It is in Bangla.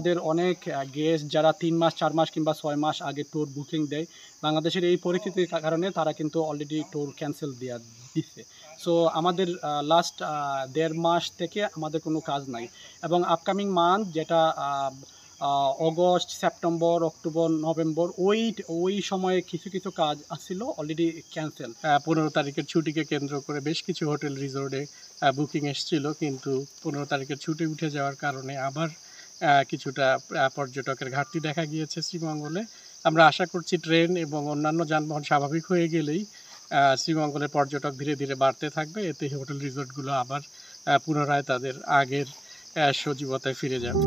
আমাদের অনেক গেস্ট যারা ৩ মাস ৪ মাস কিংবা ৬ মাস আগে ট্যুর বুকিং দেয়, বাংলাদেশের এই পরিস্থিতির কারণে তারা কিন্তু অলরেডি ট্যুর ক্যানসেল দিচ্ছে। সো আমাদের লাস্ট ১.৫ মাস থেকে আমাদের কোনো কাজ নাই এবং আপকামিং মান্থ যেটা অগস্ট, সেপ্টেম্বর, অক্টোবর, নভেম্বর ওই সময়ে কিছু কাজ আসছিল অলরেডি ক্যানসেল। ১৫ তারিখের ছুটিকে কেন্দ্র করে বেশ কিছু হোটেল রিসোর্টে বুকিং এসেছিল, কিন্তু ১৫ তারিখের ছুটি উঠে যাওয়ার কারণে আবার কিছুটা পর্যটকের ঘাটতি দেখা গিয়েছে শ্রীমঙ্গলে। আমরা আশা করছি ট্রেন এবং অন্যান্য যানবাহন স্বাভাবিক হয়ে গেলেই শ্রীমঙ্গলের পর্যটক ধীরে ধীরে বাড়তে থাকবে, এতে হোটেল রিসোর্টগুলো আবার পুনরায় তাদের আগের সজীবতায় ফিরে যাবে।